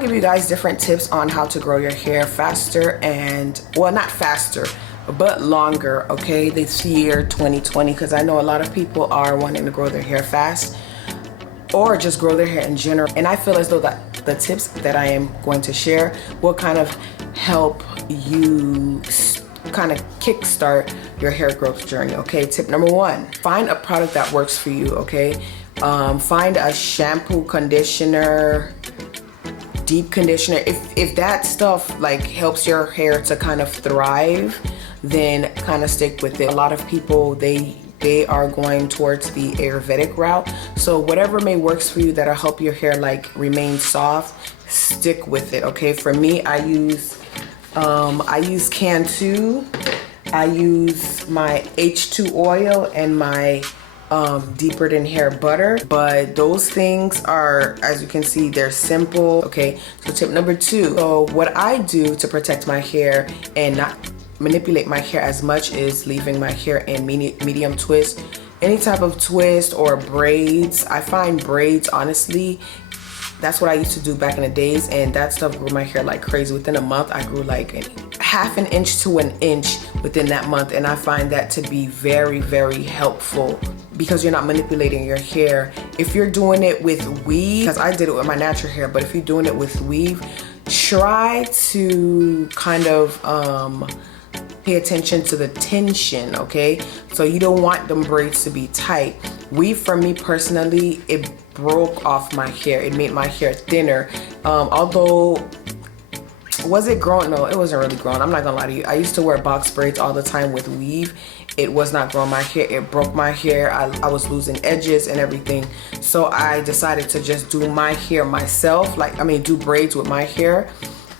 Give you guys different tips on how to grow your hair faster and, well, not faster, but longer, okay, this year 2020, because I know a lot of people are wanting to grow their hair fast or just grow their hair in general, and I feel as though that the tips that I am going to share will kind of help you kind of kickstart your hair growth journey. Okay, tip number one, find a product that works for you. Okay, find a shampoo, conditioner, deep conditioner. If that stuff like helps your hair to kind of thrive, then kind of stick with it. A lot of people, they are going towards the Ayurvedic route, so whatever may works for you that'll help your hair like remain soft, stick with it. Okay, for me, I use Cantu, I use my H2 oil and my deeper than hair butter, but those things are, as you can see, they're simple. Okay, so tip number two, so what I do to protect my hair and not manipulate my hair as much is leaving my hair in medium twist, any type of twist or braids. I find braids, honestly, that's what I used to do back in the days, and that stuff grew my hair like crazy. Within a month, I grew like half an inch to an inch within that month, and I find that to be very, very helpful because you're not manipulating your hair. If you're doing it with weave, because I did it with my natural hair, but if you're doing it with weave, try to kind of pay attention to the tension, okay? So you don't want them braids to be tight. Weave, for me personally, it broke off my hair. It made my hair thinner. Although, was it grown? No, it wasn't really grown. I'm not gonna lie to you. I used to wear box braids all the time with weave. It was not growing my hair. It broke my hair. I was losing edges and everything. So I decided to just do my hair myself. Do braids with my hair.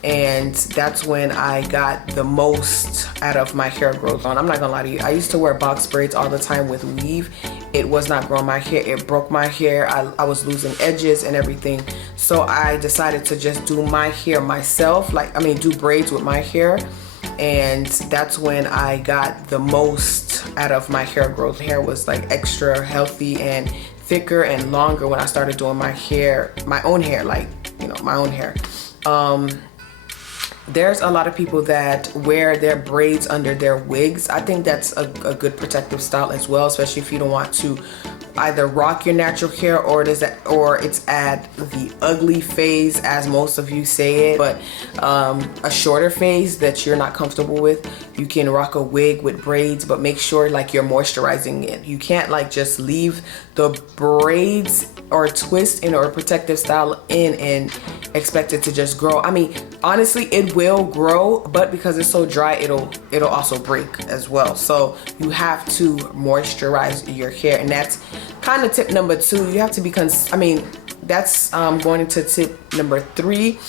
And that's when I got the most out of my hair growth. I'm not gonna lie to you. I used to wear box braids all the time with weave. It was not growing my hair. It broke my hair. I was losing edges and everything. So I decided to just do my hair myself. Do braids with my hair. And that's when I got the most out of my hair growth. Hair was like extra healthy and thicker and longer when I started doing my hair, my own hair, my own hair. There's a lot of people that wear their braids under their wigs. I think that's a good protective style as well, especially if you don't want to either rock your natural hair or it's at the ugly phase, as most of you say it, but a shorter phase that you're not comfortable with. You can rock a wig with braids, but make sure like you're moisturizing it. You can't like just leave the braids or twist in or protective style in and expect it to just grow. I mean, honestly, it will grow, but because it's so dry, it'll also break as well. So you have to moisturize your hair, and that's kind of tip number two. You have to be that's going into tip number three.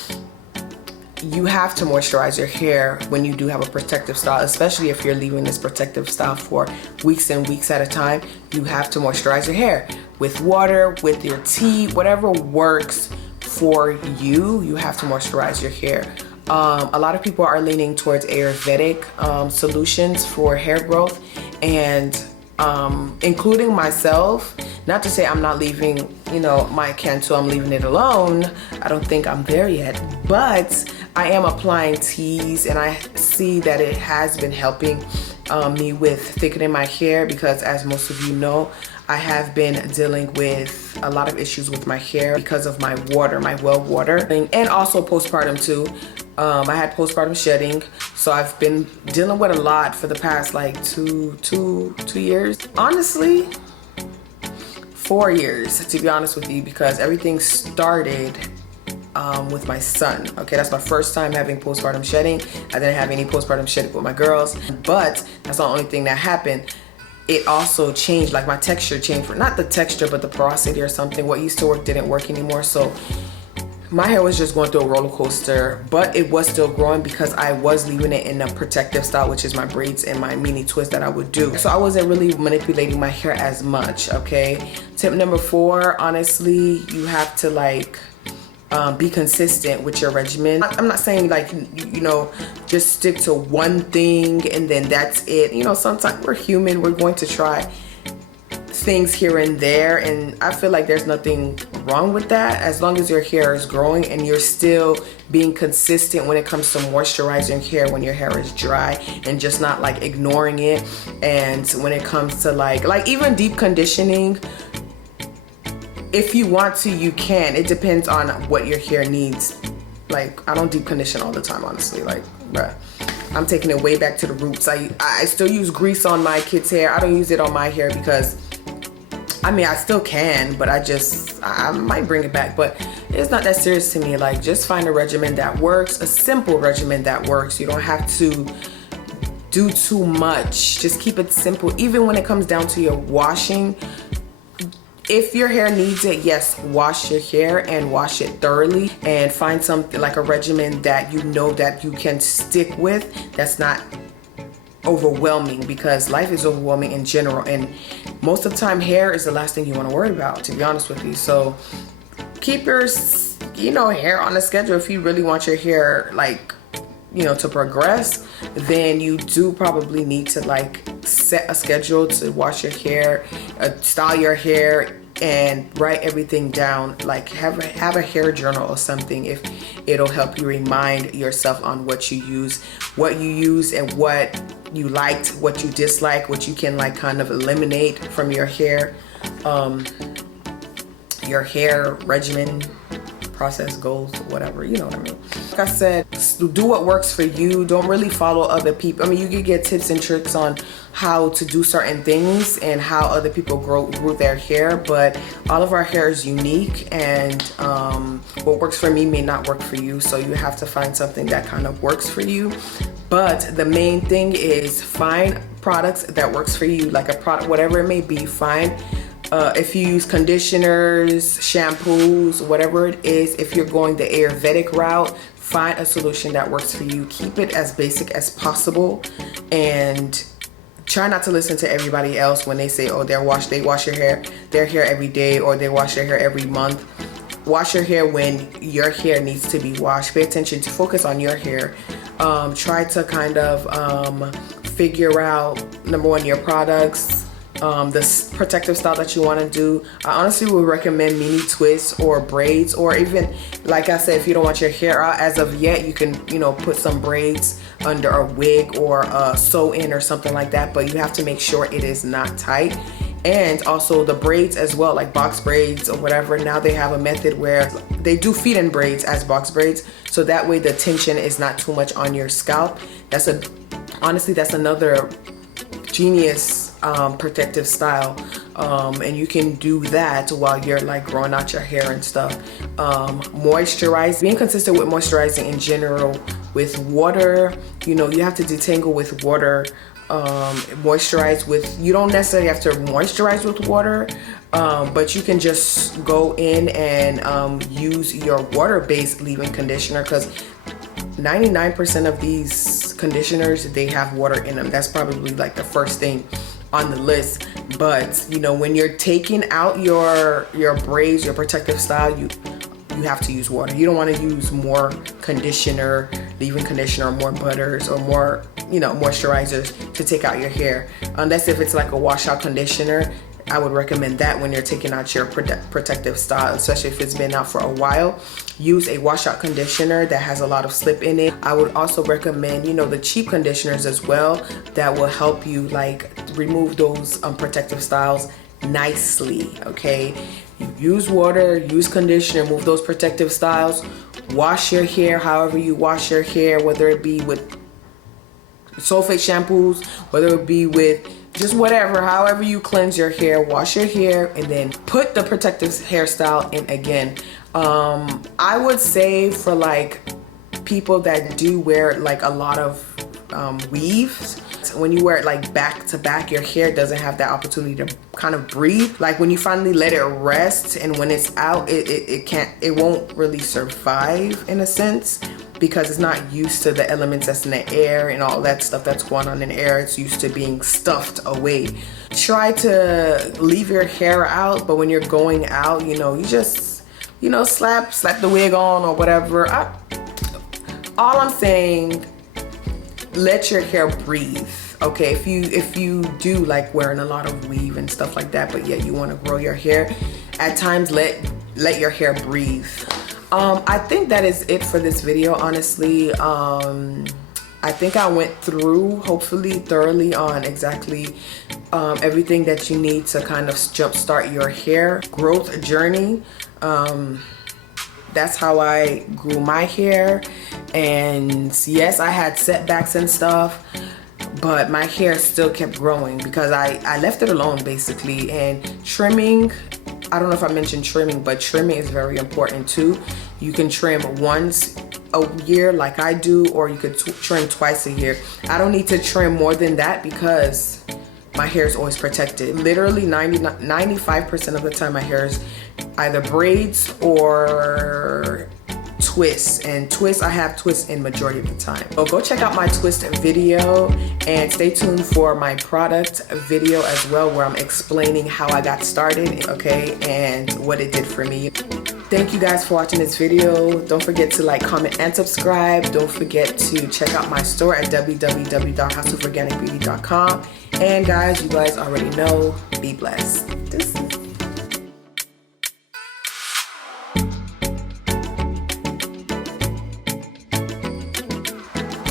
You have to moisturize your hair when you do have a protective style, especially if you're leaving this protective style for weeks and weeks at a time. You have to moisturize your hair with water, with your tea, whatever works for you. You have to moisturize your hair. A lot of people are leaning towards Ayurvedic solutions for hair growth, and including myself. Not to say I'm not leaving, my Cantu, I'm leaving it alone. I don't think I'm there yet, but I am applying teas, and I see that it has been helping me with thickening my hair, because as most of you know, I have been dealing with a lot of issues with my hair because of my water, my well water, and also postpartum too. I had postpartum shedding, so I've been dealing with a lot for the past like two years. Honestly, 4 years to be honest with you, because everything started with my son. Okay, that's my first time having postpartum shedding. I didn't have any postpartum shedding with my girls, but that's not the only thing that happened. It also changed, like my texture changed, not the texture, but the porosity or something. What used to work didn't work anymore. So my hair was just going through a roller coaster, but it was still growing because I was leaving it in a protective style, which is my braids and my mini twist that I would do. So I wasn't really manipulating my hair as much, okay? Tip number 4, honestly, you have to like be consistent with your regimen. I'm not saying like, you know, just stick to one thing and then that's it. You know, sometimes we're human, we're going to try things here and there, and I feel like there's nothing wrong with that as long as your hair is growing and you're still being consistent when it comes to moisturizing hair when your hair is dry, and just not like ignoring it. And when it comes to like even deep conditioning, if you want to, you can. It depends on what your hair needs. Like, I don't deep condition all the time, honestly. Like, bruh, I'm taking it way back to the roots. I still use grease on my kids' hair. I don't use it on my hair because, I mean, I still can, but I might bring it back, but it's not that serious to me. Like, just find a regimen that works, a simple regimen that works. You don't have to do too much. Just keep it simple. Even when it comes down to your washing, if your hair needs it, yes, wash your hair and wash it thoroughly, and find something like a regimen that you know that you can stick with, that's not overwhelming, because life is overwhelming in general, and most of the time hair is the last thing you want to worry about, to be honest with you. So keep your, you know, hair on a schedule. If you really want your hair, like, you know, to progress, then you do probably need to like set a schedule to wash your hair, style your hair, and write everything down. Like have a hair journal or something, if it'll help you remind yourself on what you use, and what you liked, what you dislike, what you can like kind of eliminate from your hair regimen, process, goals, whatever, you know what I mean. Like I said, do what works for you. Don't really follow other people. I mean, you can get tips and tricks on how to do certain things and how other people grew their hair, but all of our hair is unique, and what works for me may not work for you, so you have to find something that kind of works for you. But the main thing is find products that works for you, like a product, whatever it may be. Find if you use conditioners, shampoos, whatever it is, if you're going the Ayurvedic route, find a solution that works for you. Keep it as basic as possible, and try not to listen to everybody else when they say, oh, they wash their hair every day, or they wash their hair every month. Wash your hair when your hair needs to be washed. Pay attention to focus on your hair. Try to kind of figure out, number one, your products, the protective style that you want to do. I honestly would recommend mini twists or braids, or even, like I said, if you don't want your hair out as of yet, you can, you know, put some braids under a wig or a sew-in or something like that, but you have to make sure it is not tight. And also the braids as well, like box braids or whatever. Now they have a method where they do feed in braids as box braids, so that way the tension is not too much on your scalp. Honestly, that's another genius protective style, and you can do that while you're like growing out your hair and stuff. Moisturize, being consistent with moisturizing in general with water. You know, you have to detangle with water. Moisturize with, you don't necessarily have to moisturize with water, but you can just go in and use your water-based leave-in conditioner, because 99% of these conditioners, they have water in them. That's probably like the first thing on the list. But you know, when you're taking out your braids, your protective style, you have to use water. You don't want to use more conditioner, leave-in conditioner, or more butters, or more, you know, moisturizers to take out your hair, unless if it's like a washout conditioner. I would recommend that when you're taking out your protective style, especially if it's been out for a while. Use a washout conditioner that has a lot of slip in it. I would also recommend, you know, the cheap conditioners as well, that will help you like remove those protective styles nicely. Okay, use water, use conditioner, remove those protective styles. Wash your hair however you wash your hair, whether it be with sulfate shampoos, whether it be with just whatever, however you cleanse your hair. Wash your hair and then put the protective hairstyle in again. I would say for like people that do wear like a lot of weaves, when you wear it like back to back, your hair doesn't have that opportunity to kind of breathe. Like when you finally let it rest and when it's out, it won't really survive in a sense, because it's not used to the elements that's in the air and all that stuff that's going on in the air. It's used to being stuffed away. Try to leave your hair out, but when you're going out, you know, you just, you know, slap the wig on or whatever. All I'm saying, let your hair breathe. Okay, if you do like wearing a lot of weave and stuff like that, but yet you want to grow your hair, at times let your hair breathe. I think that is it for this video, honestly. I think I went through, hopefully thoroughly, on exactly everything that you need to kind of jumpstart your hair growth journey. That's how I grew my hair, and yes, I had setbacks and stuff, but my hair still kept growing because I left it alone basically. And trimming, I don't know if I mentioned trimming, but trimming is very important too. You can trim once a year like I do, or you could trim twice a year. I don't need to trim more than that because my hair is always protected. Literally 95% of the time my hair is either braids or twists, and twists, I have twists in majority of the time. So go check out my twist video and stay tuned for my product video as well, where I'm explaining how I got started, okay, and what it did for me. Thank you guys for watching this video. Don't forget to like, comment, and subscribe. Don't forget to check out my store at www.houseoforganicbeauty.com. And guys, you guys already know, be blessed.